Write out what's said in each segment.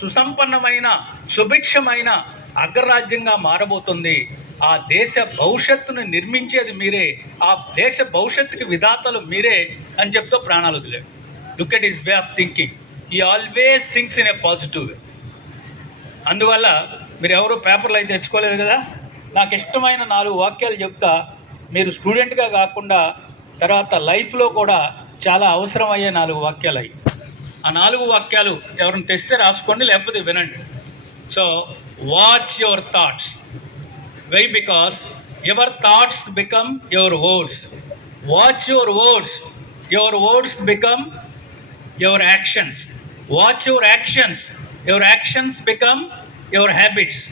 సుసంపన్నమైన సుభిక్షమైన అగ్రరాజ్యంగా మారబోతుంది. ఆ దేశ భవిష్యత్తును నిర్మించేది మీరే, ఆ దేశ భవిష్యత్తుకి విధాతలు మీరే అని చెప్తూ ప్రాణాలు వదిలేడు. Look at his way of thinking. He always thinks in a positive way. అందువల్ల మీరు ఎవరు పేపర్లు అయితే తెచ్చుకోలేదు కదా, నాకు ఇష్టమైన 4 వాక్యాలు చెప్తా. మీరు స్టూడెంట్గా కాకుండా తర్వాత లైఫ్లో కూడా చాలా అవసరమయ్యే 4 వాక్యాలు అవి. ఆ 4 వాక్యాలు ఎవరిని తెస్తే రాసుకోండి, లేకపోతే వినండి. So watch your thoughts. Why? Because your thoughts become your words. Watch your words. Your words become your actions. Watch your actions. Your actions become your habits.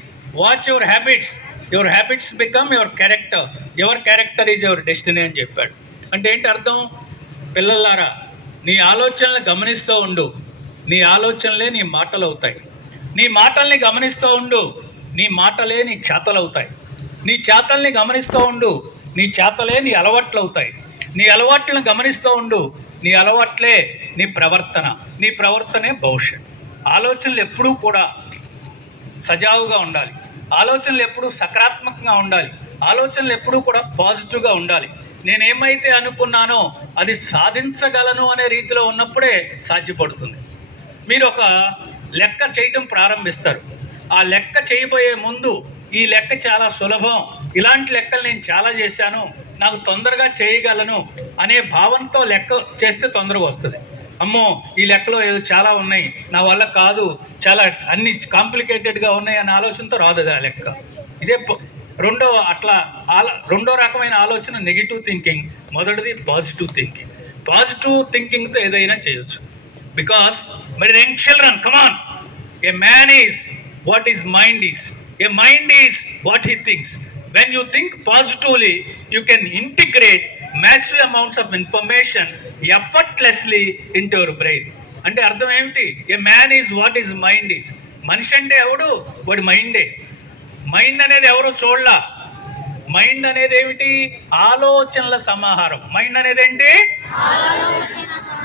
Watch your habits. Your habits become your character. Your character is your destiny అని చెప్పాడు. అంటే ఏంటి అర్థం? పిల్లలారా, నీ ఆలోచనలు గమనిస్తూ ఉండు, నీ ఆలోచనలే నీ మాటలు అవుతాయి. నీ మాటల్ని గమనిస్తూ ఉండు, నీ మాటలే నీ చేతలు అవుతాయి. నీ చేతల్ని గమనిస్తూ ఉండు, నీ చేతలే నీ అలవాట్లు అవుతాయి. నీ అలవాట్లను గమనిస్తూ ఉండు, నీ అలవాట్లే నీ ప్రవర్తన, నీ ప్రవర్తనే భవిష్యత్. ఆలోచనలు ఎప్పుడూ కూడా సజావుగా ఉండాలి. ఆలోచనలు ఎప్పుడూ సకారాత్మకంగా ఉండాలి. ఆలోచనలు ఎప్పుడూ కూడా పాజిటివ్గా ఉండాలి. నేనేమైతే అనుకున్నానో అది సాధించగలను అనే రీతిలో ఉన్నప్పుడే సాధ్యపడుతుంది. మీరు ఒక లెక్క చేయటం ప్రారంభిస్తారు. ఆ లెక్క చేయబోయే ముందు ఈ లెక్క చాలా సులభం, ఇలాంటి లెక్కలు నేను చాలా చేశాను, నాకు తొందరగా చేయగలను అనే భావంతో లెక్క చేస్తే తొందరగా వస్తుంది. అమ్మో, ఈ లెక్కలో ఏదో చాలా ఉన్నాయి, నా వల్ల కాదు, చాలా అన్ని కాంప్లికేటెడ్గా ఉన్నాయి అనే ఆలోచనతో రాదు ఆ లెక్క. ఇదే రెండో రకమైన ఆలోచన నెగిటివ్ థింకింగ్. మొదటిది పాజిటివ్ థింకింగ్. పాజిటివ్ థింకింగ్తో ఏదైనా చేయొచ్చు. బికాస్ మరి young children, come on, A man is what is mind is, A mind is what he thinks. When you think positively you can integrate massive amounts of information effortlessly into your brain. అంటే అర్థం ఏమిటి? ఏ man is what is mind is. మనిషి అంటే ఎవడు? వాడి మైండే. Mind అనేది ఎవరు చూడలా. మైండ్ అనేది ఏమిటి? ఆలోచనల సమాహారం. మైండ్ అనేది ఏంటి?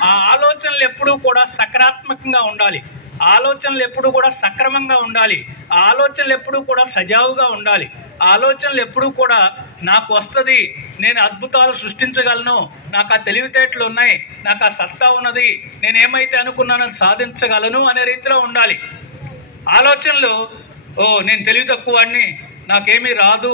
ఆ ఆలోచనలు ఎప్పుడూ కూడా సకారాత్మకంగా ఉండాలి. ఆలోచనలు ఎప్పుడూ కూడా సక్రమంగా ఉండాలి. ఆ ఆలోచనలు ఎప్పుడూ కూడా సజావుగా ఉండాలి. ఆలోచనలు ఎప్పుడూ కూడా నాకు వస్తుంది, నేను అద్భుతాలు సృష్టించగలను, నాకు ఆ తెలివితేటలు ఉన్నాయి, నాకు ఆ సత్తా ఉన్నది, నేనేమైతే అనుకున్నానో సాధించగలను అనే రీతిలో ఉండాలి. ఆలోచనలు నేను తెలివి తక్కువ వాడిని, నాకేమీ రాదు,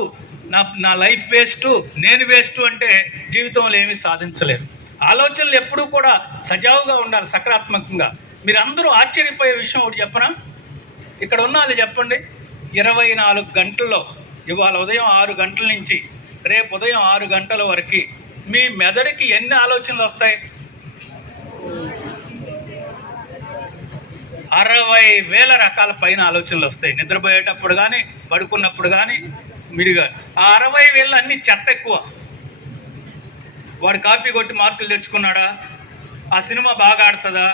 నా లైఫ్ వేస్ట్, నేను వేస్ట్ అంటే జీవితంలో ఏమీ సాధించలేరు. ఆలోచనలు ఎప్పుడూ కూడా సజావుగా ఉండాలి, సకారాత్మకంగా. మీరందరూ ఆశ్చర్యపోయే విషయం ఒకటి చెప్పనా? ఇక్కడ ఉన్న వాళ్ళు చెప్పండి, 24 గంటల్లో, ఇవాళ ఉదయం 6 గంటల నుంచి రేపు ఉదయం 6 గంటల వరకు మీ మెదడుకి ఎన్ని ఆలోచనలు వస్తాయి? 60,000 రకాల పైన ఆలోచనలు వస్తాయి. నిద్రపోయేటప్పుడు కానీ, పడుకున్నప్పుడు కానీ, విడిగా. ఆ 60,000 అన్ని చెత్త ఎక్కువ. వాడు కాపీ కొట్టి మార్కులు తెచ్చుకున్నాడా? ఆ సినిమా బాగా ఆడుతుందా?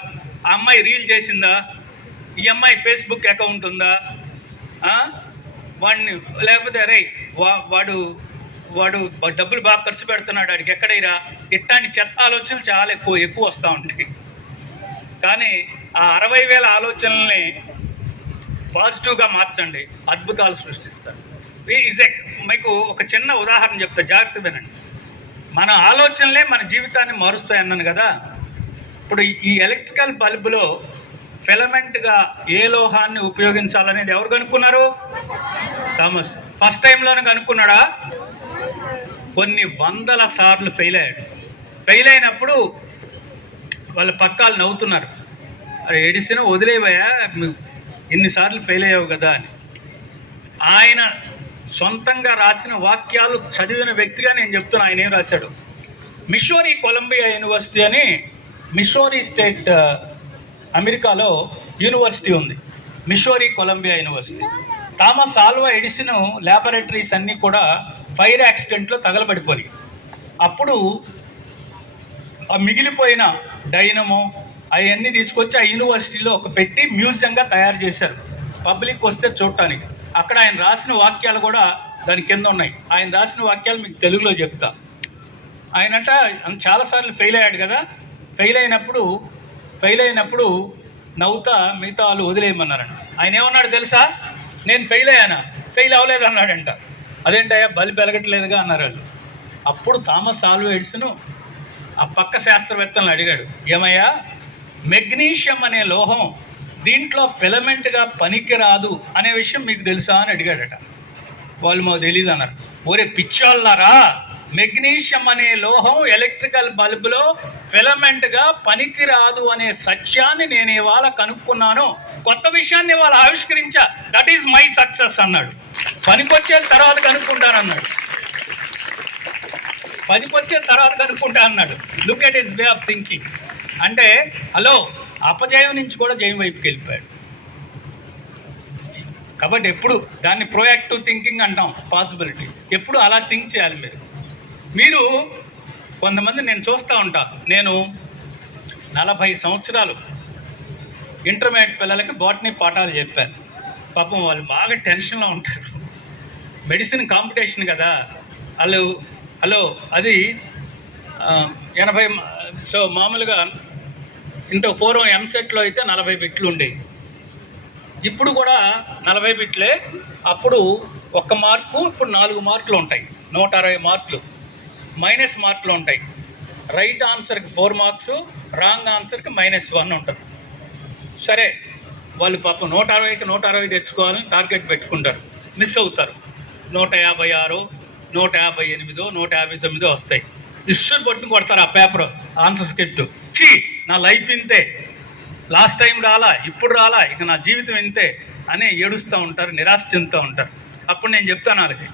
ఆ అమ్మాయి రీల్ చేసిందా? ఈ అమ్మాయి ఫేస్బుక్ అకౌంట్ ఉందా? వాడిని లేకపోతే అరే వాడు డబ్బులు బాగా ఖర్చు పెడుతున్నాడు, వాడికి ఎక్కడైనా ఇట్లాంటి చెత్త ఆలోచనలు చాలా ఎక్కువ వస్తూ ఉంటాయి. కానీ ఆ 60,000 ఆలోచనల్ని పాజిటివ్గా మార్చండి, అద్భుతాలు సృష్టిస్తారు. మీకు ఒక చిన్న ఉదాహరణ చెప్తా, జాగ్రత్త వినండి. మన ఆలోచనలే మన జీవితాన్ని మారుస్తాయి అన్నాను కదా. ఇప్పుడు ఈ ఎలక్ట్రికల్ బల్బులో ఫిలమెంట్గా ఏ లోహాన్ని ఉపయోగించాలనేది ఎవరు కనుక్కున్నారు? థామస్. ఫస్ట్ టైంలోనే కనుక్కున్నాడా? కొన్ని 100 సార్లు ఫెయిల్ అయ్యాడు. ఫెయిల్ అయినప్పుడు వాళ్ళ పక్కాలు నవ్వుతున్నారు, అరే ఎడిసిన్ వదిలేవయా, ఎన్నిసార్లు ఫెయిల్ అయ్యావు కదా అని. ఆయన సొంతంగా రాసిన వాక్యాలు చదివిన వ్యక్తిగా నేను చెప్తున్నా. ఆయన ఏం రాశాడు? మిస్సోరీ కొలంబియా యూనివర్సిటీ అని, మిస్సోరీ స్టేట్ అమెరికాలో యూనివర్సిటీ ఉంది, Missouri Columbia university. Thomas Alva Edison laboratories అన్నీ కూడా ఫైర్ యాక్సిడెంట్లో తగలబడిపోయి, అప్పుడు ఆ మిగిలిపోయిన డైనమో అవన్నీ తీసుకొచ్చి ఆ యూనివర్సిటీలో ఒక పెట్టి మ్యూజియంగా తయారు చేశారు, పబ్లిక్ వస్తే చూడటానికి. అక్కడ ఆయన రాసిన వాక్యాలు కూడా దాని కింద ఉన్నాయి. ఆయన రాసిన వాక్యాలు మీకు తెలుగులో చెప్తా. ఆయనంట చాలాసార్లు ఫెయిల్ అయ్యాడు కదా. ఫెయిల్ అయినప్పుడు నవ్వుతా మిగతా వాళ్ళు వదిలేయమన్నారంట. ఆయన ఏమన్నాడు తెలుసా? నేను ఫెయిల్ అయ్యానా? ఫెయిల్ అవ్వలేదు అన్నాడంట. అదేంటయ్యా బల్బ్ వెలగట్లేదుగా అన్నారు వాళ్ళు. అప్పుడు థామస్ ఆల్వా ఎడిసన్ ఆ పక్క శాస్త్రవేత్తలను అడిగాడు, ఏమయ్యా మెగ్నీషియం అనే లోహం దీంట్లో ఫిలమెంట్గా పనికిరాదు అనే విషయం మీకు తెలుసా అని అడిగాడట. వాళ్ళు మాకు తెలియదు అన్నారు. ఒరే పిచ్చోళ్ళారా, మెగ్నీషియం అనే లోహం ఎలక్ట్రికల్ బల్బులో ఫిలమెంట్గా పనికిరాదు అనే సత్యాన్ని నేను ఇవాళ కనుక్కున్నాను, కొత్త విషయాన్ని ఇవాళ ఆవిష్కరించా, దట్ ఈజ్ మై సక్సెస్ అన్నాడు. పనికొచ్చే తర్వాత కనుక్కుంటానన్నాడు. పనికొచ్చే తర్వాత కనుక్కుంటా అన్నాడు. Look at his way of thinking. అంటే హలో, అపజయం నుంచి కూడా జయం వైపుకి వెళ్ళిపోయాడు. కాబట్టి ఎప్పుడు దాన్ని ప్రోయాక్టివ్ థింకింగ్ అంటాం, పాసిబిలిటీ. ఎప్పుడు అలా థింక్ చేయాలి మీరు. కొంతమంది నేను చూస్తూ ఉంటా. నేను 40 సంవత్సరాలు ఇంటర్మీడియట్ పిల్లలకి బాటనీ పాఠాలు చెప్పాను. పాపం వాళ్ళు బాగా టెన్షన్లో ఉంటారు. మెడిసిన్ కాంపిటీషన్ కదా వాళ్ళు. హలో, అది 80. సో మామూలుగా ఇంత పూర్వం ఎంసెట్లో అయితే 40 బిట్లు ఉండేవి. ఇప్పుడు కూడా 40 బిట్లే. అప్పుడు 1 మార్కు, ఇప్పుడు 4 మార్కులు ఉంటాయి. 160 మార్కులు. మైనస్ మార్కులు ఉంటాయి. రైట్ ఆన్సర్కి 4 మార్క్స్, రాంగ్ ఆన్సర్కి -1 ఉంటుంది. సరే, వాళ్ళు పాపం 160కి 160 తెచ్చుకోవాలని టార్గెట్ పెట్టుకుంటారు, మిస్ అవుతారు. 156, 158, 159 వస్తాయి. ఇష్టం పట్టుకు కొడతారు ఆ పేపర్ ఆన్సర్ స్క్రిప్ట్. నా లైఫ్ ఇంతే, లాస్ట్ టైం రాలా, ఇప్పుడు రాలా, ఇక నా జీవితం ఇంతే అని ఏడుస్తూ ఉంటారు, నిరాశ చెందుతూ ఉంటారు. అప్పుడు నేను చెప్తాను వాళ్ళకి,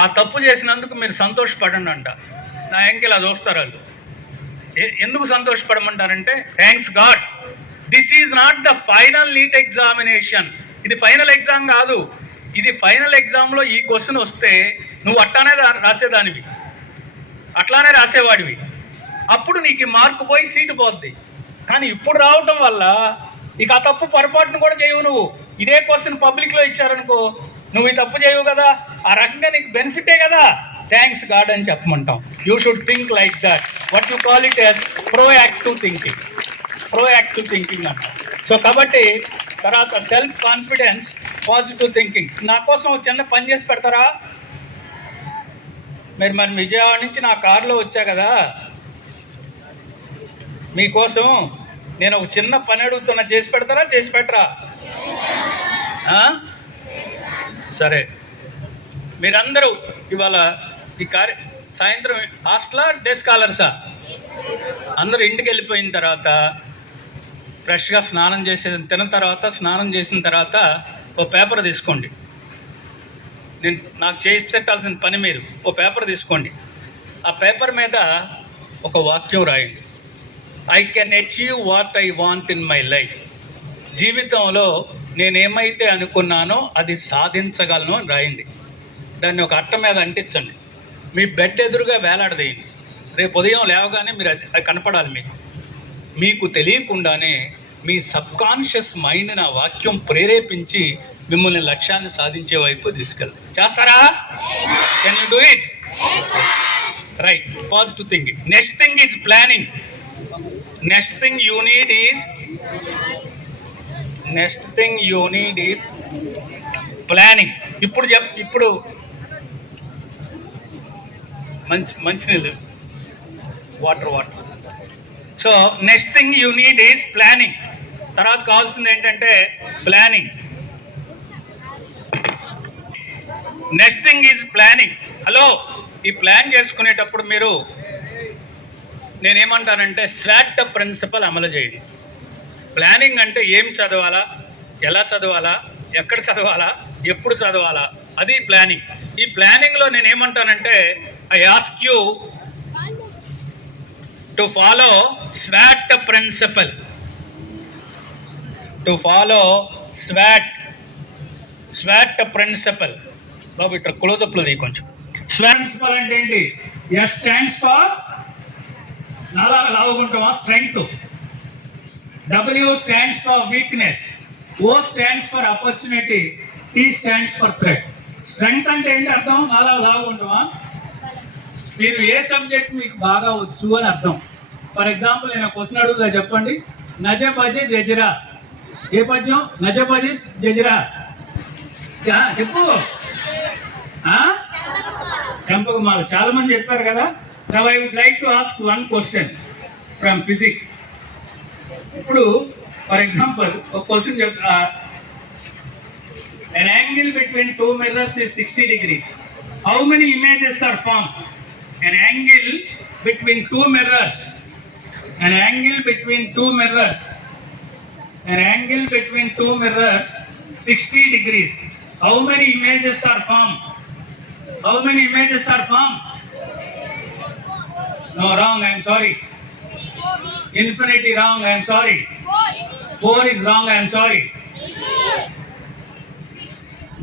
ఆ తప్పు చేసినందుకు మీరు సంతోషపడండి అంట. నా ఎంకెలా చూస్తారు వాళ్ళు. ఎందుకు సంతోషపడమంటారంటే, thanks God this is not the final NEET examination. ఇది ఫైనల్ ఎగ్జామ్ కాదు. ఇది ఫైనల్ ఎగ్జామ్లో ఈ క్వశ్చన్ వస్తే నువ్వు అట్లానే రాసేదానివి, అట్లానే రాసేవాడివి. అప్పుడు నీకు మార్కు పోయి సీటు పోద్ది. కానీ ఇప్పుడు రావటం వల్ల ఇక ఆ తప్పు పొరపాటును కూడా చేయవు నువ్వు. ఇదే క్వశ్చన్ పబ్లిక్లో ఇచ్చారనుకో, నువ్వు ఈ తప్పు చేయవు కదా. ఆ రకంగా నీకు బెనిఫిటే కదా. థ్యాంక్స్ గాడ్ అని చెప్పమంటాం. You should think like that. What you call it as proactive thinking. Proactive thinking అంట. సో కాబట్టి తర్వాత సెల్ఫ్ కాన్ఫిడెన్స్, పాజిటివ్ థింకింగ్. నా కోసం చిన్న పని చేసి పెడతారా? మరి విజయవాడ నుంచి నా కారులో వచ్చా కదా, మీకోసం నేను ఒక చిన్న పని అడుగుతున్నా, చేసి పెడతారా? చేసి పెట్టరా? సరే, మీరందరూ ఇవాళ ఈ సాయంత్రం హాస్టలా, డే స్కాలర్సా? అందరూ ఇంటికి వెళ్ళిపోయిన తర్వాత ఫ్రెష్గా స్నానం తిన్న తర్వాత, స్నానం చేసిన తర్వాత ఓ పేపర్ తీసుకోండి. నాకు చేసి పెట్టాల్సిన పని మీరు ఓ పేపర్ తీసుకోండి. ఆ పేపర్ మీద ఒక వాక్యం రాయండి. I can achieve what I want in my life. జీవితంలో నేనేమైతే అనుకున్నానో అది సాధించగలను అని రాయండి. దాన్ని ఒక అట్ట మీద అంటించండి. మీ బెడ్ ఎదురుగా వేలాడదేయండి. రేపు ఉదయం లేవగానే మీరు అది కనపడాలి. మీకు తెలియకుండానే మీ సబ్కాన్షియస్ మైండ్ని ఆ వాక్యం ప్రేరేపించి మిమ్మల్ని లక్ష్యాన్ని సాధించే వైపు తీసుకెళ్తారు. చేస్తారా? Can you do it? Right. Positive thinking. Next thing is planning. Next thing you need is planning. ఇప్పుడు మంచినీళ్ళు, water. So next thing you need is planning. తర్వాత కావాల్సింది ఏంటంటే planning. Next thing is planning. Hello, ఈ plan చేసుకునేటప్పుడు మీరు నేనేమంటానంటే swat principal అమలు చేయండి. ప్లానింగ్ అంటే ఏం చదవాలా, ఎలా చదవాలా, ఎక్కడ చదవాలా, ఎప్పుడు చదవాలా, అది ప్లానింగ్. ఈ ప్లానింగ్లో నేనేమంటానంటే I ask you to follow swat principal. To follow swat principal. బాబు ఇట్లా క్లోజప్లో దిగి కొంచెం. స్వాట్ ప్రిన్సిపల్ అంటే ఏంటి? ఎస్ స్టాండ్స్ ఫర్ నాలా లావుకుంటామా, strength. W stands for weakness. O stands for opportunity. T stands for threat. Strength అంటే ఏంటి అర్థం? నాలా లావుకుంటామా. మీరు ఏ సబ్జెక్ట్ మీకు బాగా వచ్చు అని అర్థం. ఫర్ ఎగ్జాంపుల్ నేను క్వశ్చన్ అడుగుతా, చెప్పండి. నజబజి జజిరా. ఏ పద్యం? నజబజి జజిరా. చెప్పు. చంపకమాల. చాలా మంది చెప్పారు కదా. Now I would like to ask one question from physics. ఇప్పుడు ఫర్ ఎగ్జాంపుల్ ఒక క్వశ్చన్ చెప్తా. An angle between two mirrors is 60 degrees. How many images are formed? An angle between two mirrors. An angle between two mirrors. An angle between two mirrors, 60 degrees. How many images are formed? How many images are formed? No, wrong. I am sorry. Infinity wrong. I am sorry. 4 is wrong. I am sorry.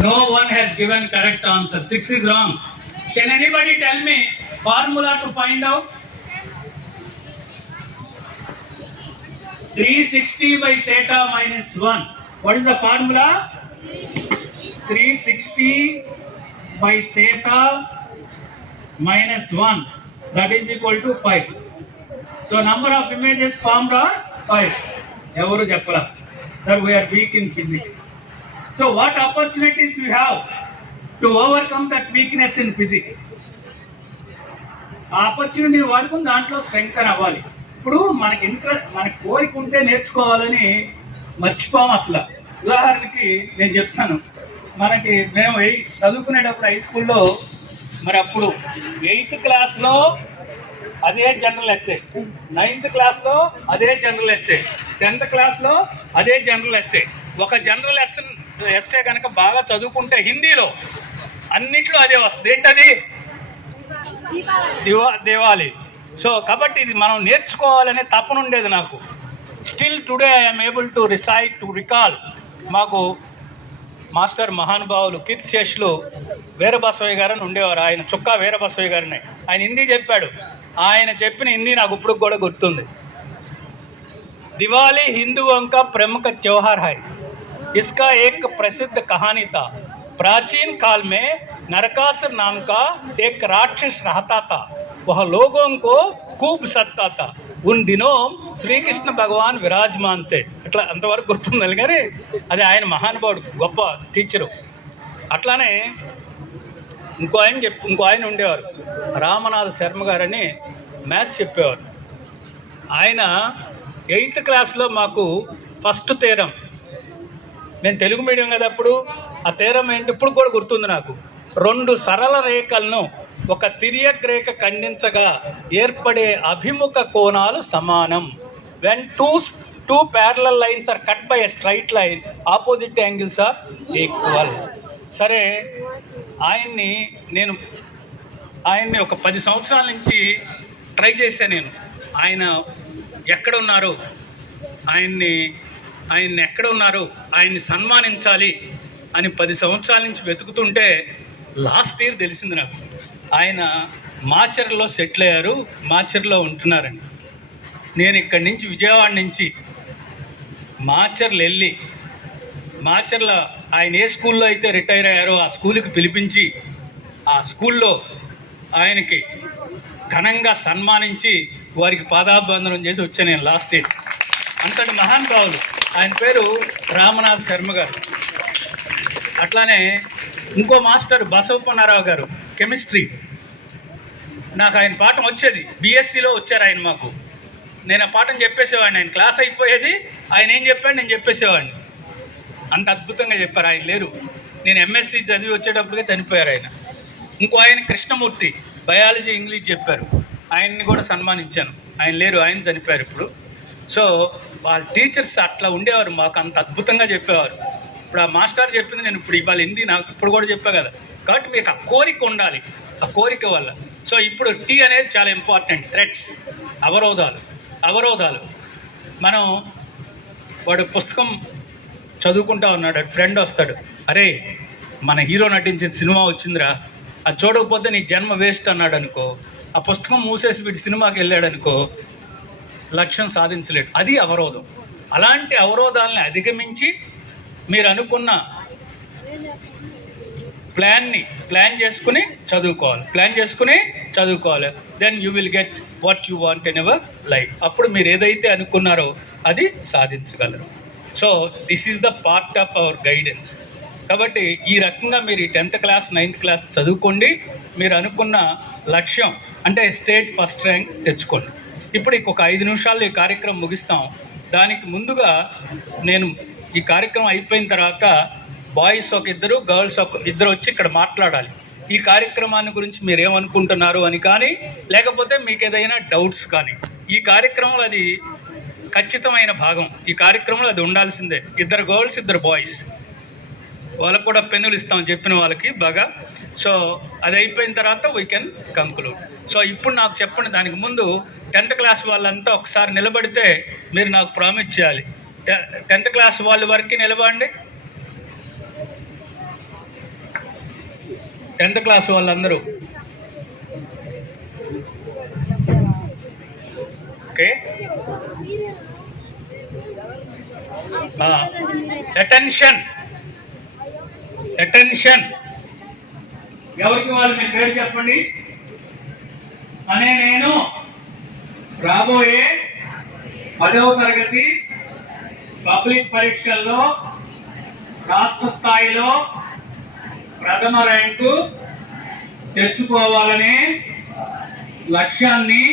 No one has given correct answer. 6 is wrong. Can anybody tell me formula to find out? 360 by theta minus 1. What is the formula? 360 by theta minus 1. That is equal to 5. So number of images formed are 5. Evaru cheppala. Sir, we are weak in physics. So what opportunities we have to overcome that weakness in physics? Opportunity వాడుకుని దాంట్లో strength అవ్వాలి. ఇప్పుడు మనకి కోరిక ఉంటే నేర్చుకోవాలని మర్చిపోం అసలు. ఉదాహరణకి నేను చెప్తాను. మేము చదువుకునేటప్పుడు హై స్కూల్లో మరి అప్పుడు 8th క్లాస్లో అదే జనరల్ ఎస్సే, 9th క్లాస్లో అదే జనరల్ ఎస్సే, 10th క్లాస్లో అదే జనరల్ ఎస్సే. ఒక జనరల్ ఎస్సే కనుక బాగా చదువుకుంటే హిందీలో అన్నిట్లో అదే వస్తుంది. ఏంటది? దివాలి. సో కాబట్టి ఇది మనం నేర్చుకోవాలనే తపన ఉండేది నాకు. Still today I'm able to recite to recall. మాకు మాస్టర్ మహానుభావులు కీర్తిశేషులు వీరబసవయ్య గారు అని ఉండేవారు. ఆయన చుక్కా వీరబసవయ్య గారిని. ఆయన హిందీ చెప్పాడు. ఆయన చెప్పిన హిందీ నాకు ఇప్పుడు కూడా గుర్తుంది. दिवाली हिंदुओं का प्रमुख त्योहार है. इसका एक प्रसिद्ध कहानी था. प्राचीन काल में नरकासुर नाम का एक राक्षस रहता था. वह लोगों को खूब सताता था. उन दिनों श्री कृष्ण भगवान विराजमान थे. అట్లా అంతవరకు గుర్తుండాలి. కానీ అది ఆయన మహానుభావుడు, గొప్ప టీచరు. అట్లానే ఇంకో ఆయన ఉండేవారు, రామనాథ శర్మ గారని మ్యాథ్స్ చెప్పేవారు. ఆయన 8th క్లాస్లో మాకు ఫస్ట్ థీరం. నేను తెలుగు మీడియం కదా అప్పుడు. ఆ థీరం ఏంటి ఇప్పుడు కూడా గుర్తుంది నాకు. 2 సరళ రేఖలను ఒక తిర్యక్ రేఖ ఖండించగా ఏర్పడే అభిముఖ కోణాలు సమానం. When two parallel lines are cut by a straight line, opposite angles are equal. సరే, ఆయన్ని ఒక 10 సంవత్సరాల నుంచి ట్రై చేశాను నేను. ఆయన ఎక్కడ ఉన్నారు, ఆయన్ని ఎక్కడ ఉన్నారు, ఆయన్ని సన్మానించాలి అని 10 సంవత్సరాల నుంచి వెతుకుతుంటే లాస్ట్ ఇయర్ తెలిసింది నాకు. ఆయన మాచర్లో సెటిల్ అయ్యారు, మాచర్లో ఉంటున్నారని. నేను ఇక్కడి నుంచి విజయవాడ నుంచి మాచర్లు వెళ్ళి, మాచర్ల ఆయన ఏ స్కూల్లో అయితే రిటైర్ అయ్యారో ఆ స్కూల్కి పిలిపించి ఆ స్కూల్లో ఆయనకి ఘనంగా సన్మానించి వారికి పాదాభివందనం చేసి వచ్చాను నేను లాస్ట్ ఇయర్. అంతటి మహానుభావులు. ఆయన పేరు రామనాథ్ శర్మ గారు. అట్లానే ఇంకో మాస్టర్ బసవపన్నారావు గారు, కెమిస్ట్రీ. నాకు ఆయన పాఠం వచ్చేది. బీఎస్సీలో వచ్చారు ఆయన మాకు. నేను ఆ పాఠం చెప్పేసేవాడిని. ఆయన క్లాస్ అయిపోయేది, ఆయన ఏం చెప్పాడు నేను చెప్పేసేవాడిని. అంత అద్భుతంగా చెప్పారు. ఆయన లేరు. నేను ఎంఎస్సీ చదివి వచ్చేటప్పటికే చనిపోయారు ఆయన. ఇంకో ఆయన కృష్ణమూర్తి, బయాలజీ ఇంగ్లీష్ చెప్పారు. ఆయన్ని కూడా సన్మానించాను. ఆయన లేరు, ఆయన చనిపోయారు ఇప్పుడు. సో వాళ్ళ టీచర్స్ అట్లా ఉండేవారు, మాకు అంత అద్భుతంగా చెప్పేవారు. ఇప్పుడు ఆ మాస్టర్ చెప్పింది నేను ఇప్పుడు ఇవాళ హిందీ నాకు ఇప్పుడు కూడా చెప్పా కదా. కాబట్టి మీకు ఆ కోరిక ఉండాలి, ఆ కోరిక వల్ల. సో ఇప్పుడు టీ అనేది చాలా ఇంపార్టెంట్. థ్రెట్స్, అవరోధాలు. మనం వాడు పుస్తకం చదువుకుంటా ఉన్నాడు, ఫ్రెండ్ వస్తాడు, అరే మన హీరో నటించిన సినిమా వచ్చిందిరా, అది చూడకపోతే నీ జన్మ వేస్ట్ అన్నాడు అనుకో. ఆ పుస్తకం మూసేసి వీడి సినిమాకి వెళ్ళాడు అనుకో, లక్ష్యం సాధించలేడు. అది అవరోధం. అలాంటి అవరోధాలని అధిగమించి మీరు అనుకున్న ప్లాన్ చేసుకుని చదువుకోవాలి. Then you will get what you want in your life. అప్పుడు మీరు ఏదైతే అనుకున్నారో అది సాధించగలరు. So this is the part of our guidance. కాబట్టి ఈ రకంగా మీరు ఈ 10th క్లాస్ 9th క్లాస్ చదువుకోండి. మీరు అనుకున్న లక్ష్యం అంటే స్టేట్ ఫస్ట్ ర్యాంక్ తెచ్చుకోండి. ఇప్పుడు ఇంకొక 5 నిమిషాల్లో ఈ కార్యక్రమం ముగిస్తాం. దానికి ముందుగా నేను ఈ కార్యక్రమం అయిపోయిన తర్వాత బాయ్స్ ఒక ఇద్దరు, గర్ల్స్ ఒక ఇద్దరు వచ్చి ఇక్కడ మాట్లాడాలి. ఈ కార్యక్రమాన్ని గురించి మీరు ఏమనుకుంటున్నారు అని కానీ, లేకపోతే మీకు ఏదైనా డౌట్స్ కానీ, ఈ కార్యక్రమంలో అది ఖచ్చితమైన భాగం. ఈ కార్యక్రమంలో అది ఉండాల్సిందే. 2 గర్ల్స్ 2 బాయ్స్, వాళ్ళకు కూడా పెన్నులు ఇస్తాం చెప్పిన వాళ్ళకి బాగా. సో అది అయిపోయిన తర్వాత వీ కెన్ కంక్లూడ్. సో ఇప్పుడు నాకు చెప్పండి, దానికి ముందు 10th క్లాస్ వాళ్ళంతా ఒకసారి నిలబడితే మీరు నాకు ప్రామిస్ చేయాలి. 10th క్లాస్ వాళ్ళ వరకు నిలబడండి. 10th క్లాస్ వాళ్ళందరూ ఓకే. అటెన్షన్, ఎవరికి వాళ్ళు మీ పేరు చెప్పండి. నేను రాబోయే 10వ తరగతి పబ్లిక్ పరీక్షల్లో రాష్ట్ర స్థాయిలో ప్రథమ ర్యాంకు తెచ్చుకోవాలనే లక్ష్యాన్ని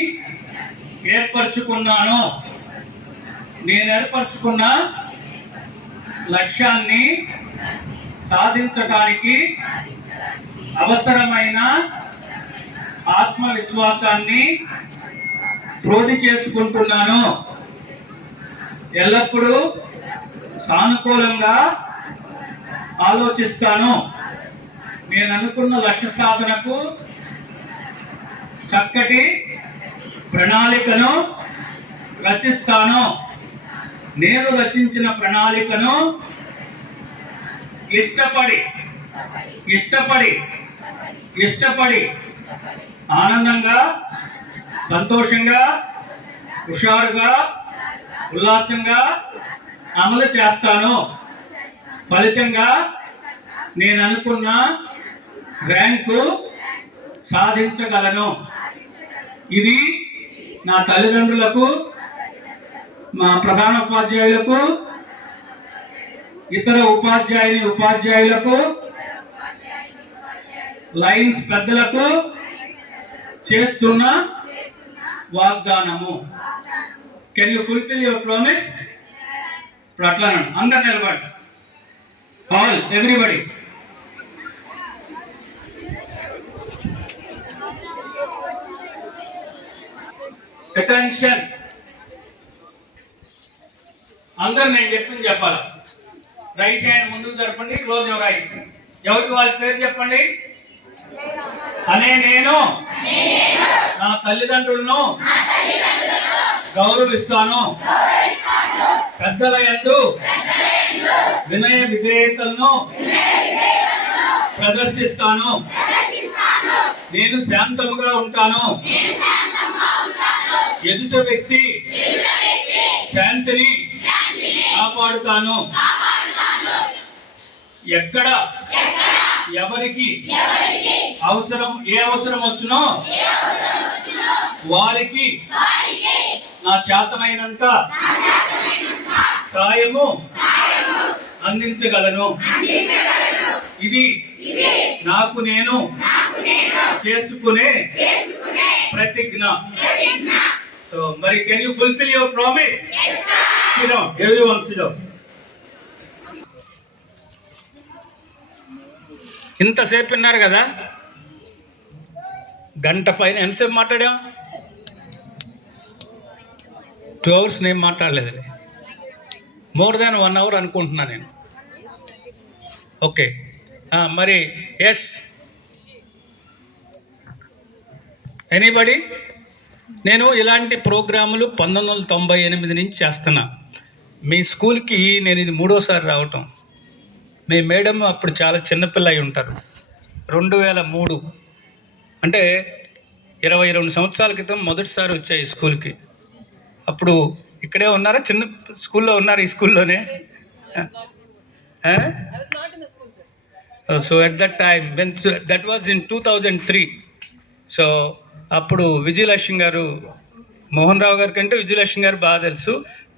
ఏర్పరచుకున్నాను. నేను ఏర్పరచుకున్న లక్ష్యాన్ని సాధించడానికి అవసరమైన ఆత్మవిశ్వాసాన్ని వృద్ధి చేసుకుంటున్నాను. ఎల్లప్పుడూ సానుకూలంగా ఆలోచిస్తాను. నేను అనుకున్న లక్ష్య సాధనకు చక్కటి ప్రణాళికను రచిస్తాను. నేను రచించిన ప్రణాళికను ఇష్టపడి ఆనందంగా, సంతోషంగా, హుషారుగా, ఉల్లాసంగా అమలు చేస్తాను. ఫలితంగా నేను అనుకున్న ర్యాంకు సాధించగలను. ఇది నా తల్లిదండ్రులకు, మా ప్రధాన ఉపాధ్యాయులకు, ఇతర ఉపాధ్యాయులకు, లైన్స్ పెద్దలకు చేస్తున్న వాగ్దానము. Can you fulfil your promise? ఇప్పుడు అట్లా అందరు నిలబడి, ఆల్ ఎవ్రీబడి. అటెన్షన్. అందరు నేను చెప్పింది చెప్పాలి. రైట్ హ్యాండ్ ముందుకు జరపండి, క్లోజ్ యువర్ ఐస్. ఎవరికి వాళ్ళ పేరు చెప్పండి. నేను నా తల్లిదండ్రులను గౌరవిస్తాను. పెద్దల యందు వినయ విధేయతలను ప్రదర్శిస్తాను. నేను శాంతముగా ఉంటాను. ఎదుటి వ్యక్తి శాంతిని కాపాడుతాను. ఎక్కడ ఎవరికి ఏ అవసరం వచ్చునో వారికి నా చేతనైనంత సాయము అందించగలను. ఇది నాకు నేను చేసుకునే ప్రతిజ్ఞ. సో మరి can you fulfil your promise? Sit down. Everyone sit down. ఇంతసేపు విన్నారు కదా, గంట పైన ఎంతసేపు మాట్లాడాం? 2 hours నేను మాట్లాడలేదు. మోర్ దాన్ 1 hour అనుకుంటున్నా నేను. ఓకే, మరి ఎస్ ఎనీబడి? నేను ఇలాంటి ప్రోగ్రాములు 1998 నుంచి చేస్తున్నా. మీ స్కూల్కి నేను ఇది 3వసారి రావటం. మీ మేడం అప్పుడు చాలా చిన్నపిల్ల అయి ఉంటారు. 2003 అంటే 22 సంవత్సరాల క్రితం మొదటిసారి వచ్చాయి స్కూల్కి. అప్పుడు ఇక్కడే ఉన్నారా? చిన్న స్కూల్లో ఉన్నారు? ఈ స్కూల్లోనే so at that time when that was in 2003. So అప్పుడు విజయలక్ష్మి గారు, మోహన్ రావు గారి కంటే విజయలక్ష్మి గారు బాగా తెలుసు.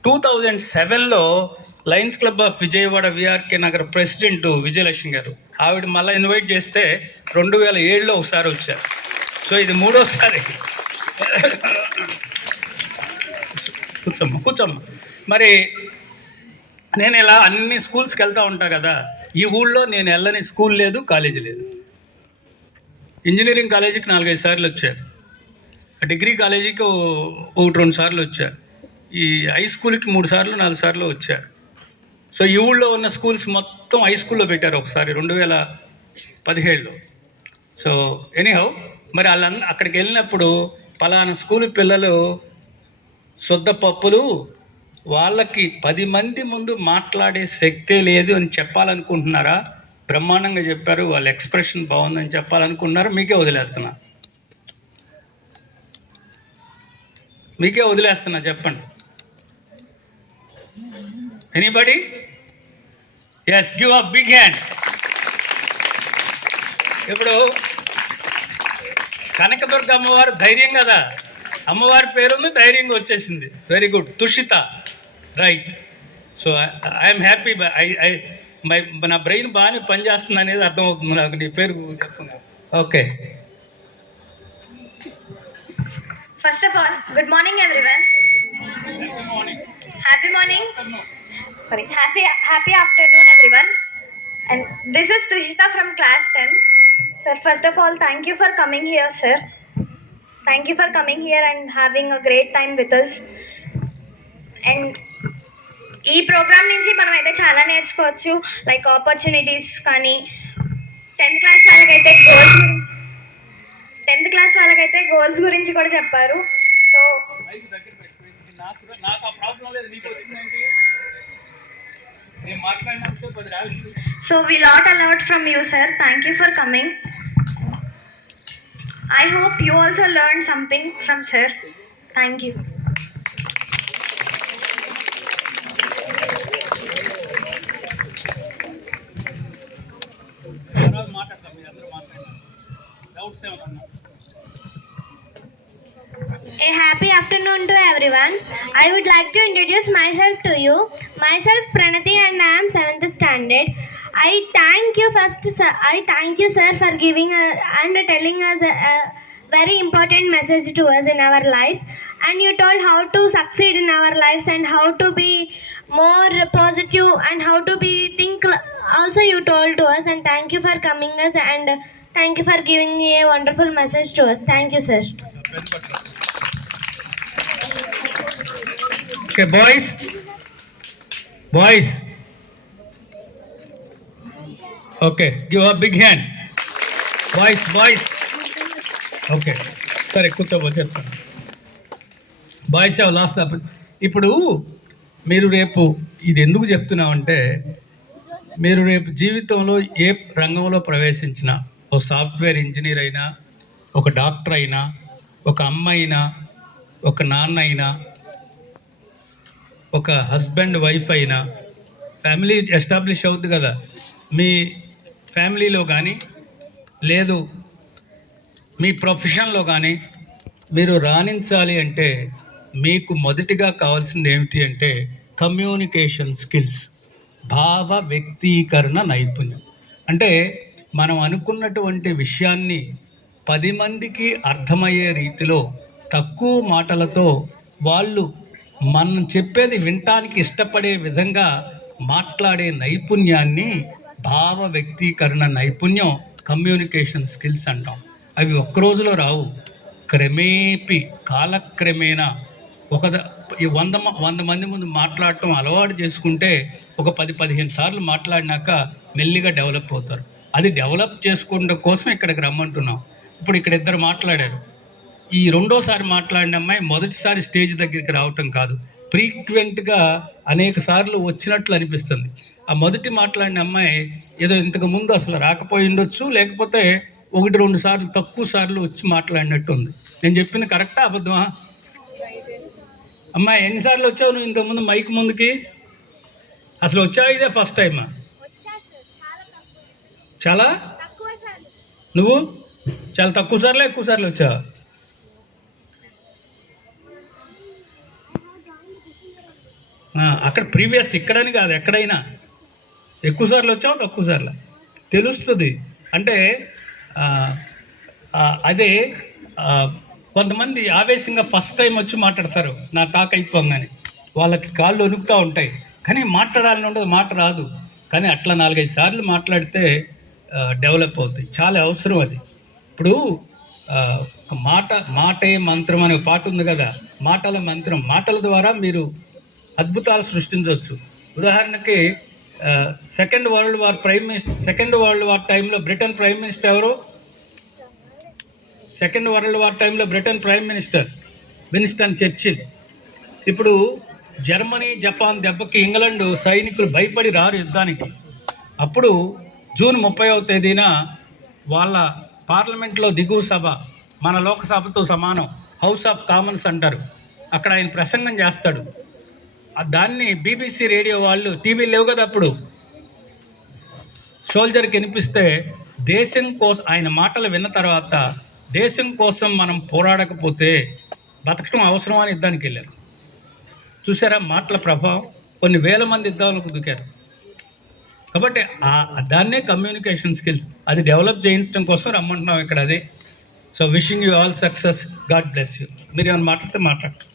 2007లో Lions club of Vijayawada VRK Nagar president Vijayalakshmi garu, ఆవిడ మళ్ళీ ఇన్వైట్ చేస్తే 2007లో ఒకసారి వచ్చారు. సో ఇది మూడోసారి. కూర్చోమ్మ. మరి నేను ఇలా అన్ని స్కూల్స్కి వెళ్తూ ఉంటా కదా, ఈ ఊళ్ళో నేను వెళ్ళని స్కూల్ లేదు, కాలేజీ లేదు. ఇంజనీరింగ్ కాలేజీకి 4-5 సార్లు వచ్చారు, డిగ్రీ కాలేజీకి 1-2 సార్లు వచ్చారు, ఈ హై స్కూల్కి 3 సార్లు 4 సార్లు వచ్చారు. సో ఈ ఊళ్ళో ఉన్న స్కూల్స్ మొత్తం హై స్కూల్లో పెట్టారు ఒకసారి 2017లో. సో ఎనీహౌ, మరి అక్కడికి వెళ్ళినప్పుడు పలానా స్కూల్ పిల్లలు శుద్ధ పప్పులు, వాళ్ళకి 10 మంది ముందు మాట్లాడే శక్తే లేదు అని చెప్పాలనుకుంటున్నారా? బ్రహ్మాండంగా చెప్పారు, వాళ్ళ ఎక్స్ప్రెషన్ బాగుందని చెప్పాలనుకుంటున్నారు. మీకే వదిలేస్తున్నా, చెప్పండి. Anybody? Yes, give a big hand. ఇప్పుడు కనకదుర్గ అమ్మవారు ధైర్యం కదా, అమ్మవారి పేరుంది, ధైర్యంగా వచ్చేసింది. Very good. Tushita, right. So I'm happy. నా బ్రెయిన్ బాగానే పనిచేస్తుంది అనేది అర్థమవుతుంది నాకు. నీ పేరు చెప్తున్నా. Okay. First of all, good morning everyone. Happy morning. Sorry, happy afternoon everyone. And this is Tushita from class 10. Sir, first of all, thank you for coming here, sir. Thank you for coming here and having a great time with us. And ఈ programme నుంచి మనం అయితే చాలా నేర్చుకోవచ్చు, like opportunities కానీ. 10th class వాళ్ళకైతే goals గురించి కూడా చెప్పారు. So we learned a lot from you, sir. Thank you for coming. I hope you also learned something from sir. Thank you. A happy afternoon to everyone. I would like to introduce myself to you. Myself Pranati and I am 7th standard. I thank you sir for giving and telling us a very important message to us in our lives, and you told how to succeed in our lives and how to be more positive and how to be think also you told to us, and thank you for coming us and thank you for giving me a wonderful message to us. Thank you, sir. Okay, boys. Okay, give a big hand. Boys. Okay, సరే కూర్చోబో, చెప్తాను. Boys have lost ఇప్పుడు మీరు రేపు ఇది ఎందుకు చెప్తున్నామంటే, మీరు రేపు జీవితంలో ఏ రంగంలో ప్రవేశించినా, ఒక సాఫ్ట్వేర్ ఇంజనీర్ అయినా, ఒక డాక్టర్ అయినా, ఒక అమ్మ అయినా, ఒక నాన్న అయినా, ఒక హస్బెండ్ వైఫ్ అయినా, ఫ్యామిలీ ఎస్టాబ్లిష్ అవుతుంది కదా. మీ ఫ్యామిలీలో కానీ లేదు మీ ప్రొఫెషన్లో కానీ మీరు రాణించాలి అంటే మీకు మొదటిగా కావాల్సింది ఏమిటి అంటే కమ్యూనికేషన్ స్కిల్స్, భావ వ్యక్తీకరణ నైపుణ్యం. అంటే మనం అనుకున్నటువంటి విషయాన్ని 10 మందికి అర్థమయ్యే రీతిలో తక్కువ మాటలతో వాళ్ళు మనం చెప్పేది వినటానికి ఇష్టపడే విధంగా మాట్లాడే నైపుణ్యాన్ని భావ వ్యక్తీకరణ నైపుణ్యం, కమ్యూనికేషన్ స్కిల్స్ అంటాం. అవి ఒక్కరోజులో రావు, క్రమేపీ కాలక్రమేణా ఈ 100 మంది ముందు మాట్లాడటం అలవాటు చేసుకుంటే ఒక 10-15 సార్లు మాట్లాడినాక మెల్లిగా డెవలప్ అవుతారు. అది డెవలప్ చేసుకోవడం కోసం ఇక్కడికి రమ్మంటున్నాం. ఇప్పుడు ఇక్కడ 2 మాట్లాడారు. ఈ రెండోసారి మాట్లాడిన అమ్మాయి మొదటిసారి స్టేజ్ దగ్గరికి రావటం కాదు, ఫ్రీక్వెంట్గా అనేక సార్లు వచ్చినట్లు అనిపిస్తుంది. ఆ మొదటి మాట్లాడిన అమ్మాయి ఏదో ఇంతకు ముందు అసలు రాకపోయి ఉండొచ్చు, లేకపోతే 1-2 సార్లు తక్కువ సార్లు వచ్చి మాట్లాడినట్టు ఉంది. నేను చెప్పింది కరెక్టా అబద్ధమా? అమ్మాయి ఎన్నిసార్లు వచ్చావు నువ్వు ఇంతకుముందు మైక్ ముందుకి? అసలు వచ్చావు, ఇదే ఫస్ట్ టైమా? చాలా నువ్వు చాలా తక్కువ సార్లు ఎక్కువ సార్లు వచ్చావా? అక్కడ ప్రీవియస్ ఇక్కడని కాదు, ఎక్కడైనా ఎక్కువ సార్లు వచ్చావు తక్కువ సార్లు తెలుస్తుంది. అంటే అదే కొంతమంది ఆవేశంగా ఫస్ట్ టైం వచ్చి మాట్లాడతారు, నా టాక్ అయిపోగానే వాళ్ళకి కాళ్ళు వణుకుతూ ఉంటాయి, కానీ మాట్లాడాలని ఉండదు, మాట రాదు. కానీ అట్లా 4-5 సార్లు మాట్లాడితే డెవలప్ అవుతుంది. చాలా అవసరం అది. ఇప్పుడు ఒక మాటే మంత్రం అనే పాట ఉంది కదా, మాటల మంత్రం. మాటల ద్వారా మీరు అద్భుతాలు సృష్టించవచ్చు. ఉదాహరణకి సెకండ్ వరల్డ్ వార్ టైంలో బ్రిటన్ ప్రైమ్ మినిస్టర్ ఎవరు? సెకండ్ వరల్డ్ వార్ టైంలో Britain prime minister Winston Churchill. ఇప్పుడు జర్మనీ జపాన్ దెబ్బకి ఇంగ్లాండ్ సైనికులు భయపడి రారు యుద్ధానికి. అప్పుడు జూన్ 30వ తేదీన వాళ్ళ పార్లమెంట్లో దిగువ సభ, మన లోకసభతో సమానం, హౌస్ ఆఫ్ కామన్స్ అంటారు, అక్కడ ఆయన ప్రసంగం చేస్తాడు. దాన్ని BBC రేడియో వాళ్ళు, టీవీ లేవు కదా అప్పుడు, సోల్జర్కి వినిపిస్తే దేశం కోసం ఆయన మాటలు విన్న తర్వాత దేశం కోసం మనం పోరాడకపోతే బతకడం అవసరం అని యుద్ధానికి వెళ్ళారు. చూసారా మాటల ప్రభావం? కొన్ని వేల మంది యుద్ధాలకు దిగారు. కాబట్టి దాన్నే కమ్యూనికేషన్ స్కిల్స్, అది డెవలప్ చేయించడం కోసం రమ్మంటున్నాం ఇక్కడ. అది so wishing you all success, God bless you. మీరు ఏమైనా మాట్లాడితే మాట్లాడండి.